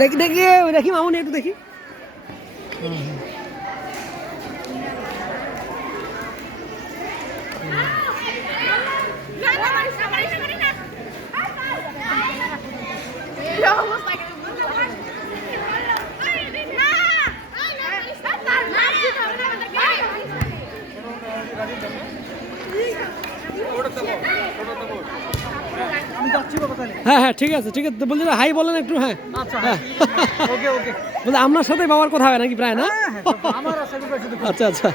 দেখি দেখি দেখি মামুনি একটু দেখি। হ্যাঁ হ্যাঁ ঠিক আছে ঠিক আছে, বলছি হাই বলেন একটু। হ্যাঁ বলছি আপনার সাথে বাবার কথা হয় নাকি প্রায় না? আচ্ছা আচ্ছা।